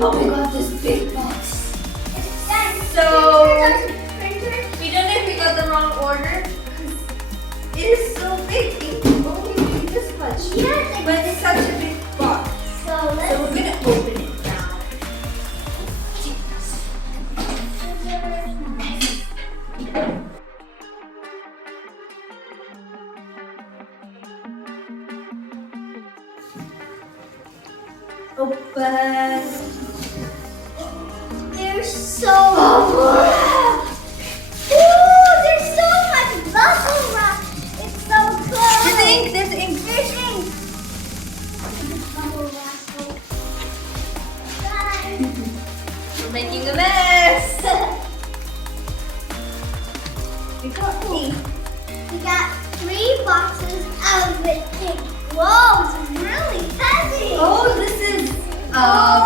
Oh my god, this big box. It's done. So, Printer. we don't know if we got the wrong order. It is so big. It only this much. Yes, But it's such a big box. So So let's we're gonna open it now. Open. There's so there's so much bubble wrap. It's so cool. There's ink. There's ink. There's ink. Bubble wrap. Done. We're making a mess. We got me. We got 3 boxes of ink. Whoa, it's really heavy. Oh, this is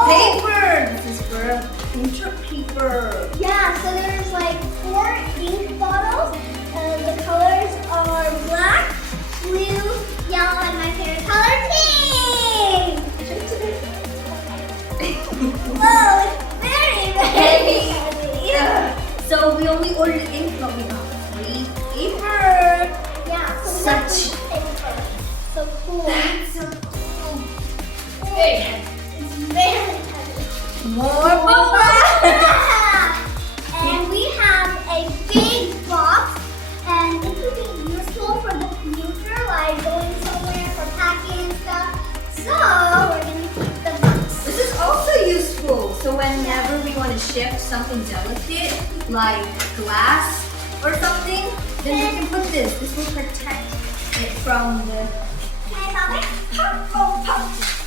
paper. This is for printer paper. Yeah, so there's like 4 ink bottles. The colors are black, blue, yellow, and my favorite color, pink. Whoa, it's very, very heavy. Yeah. So we only ordered ink, but we got free paper. Yeah, so we got Such- free paper. So cool. That's so cool. Very heavy. It's very heavy. More paper. And we have a big box, and this would be useful for the future, like going somewhere for packing and stuff. So we're gonna keep the box. This is also useful. So whenever we want to ship something delicate, like glass or something, then we can put this. This will protect it from the Can I pop it? Pop, oh, pop.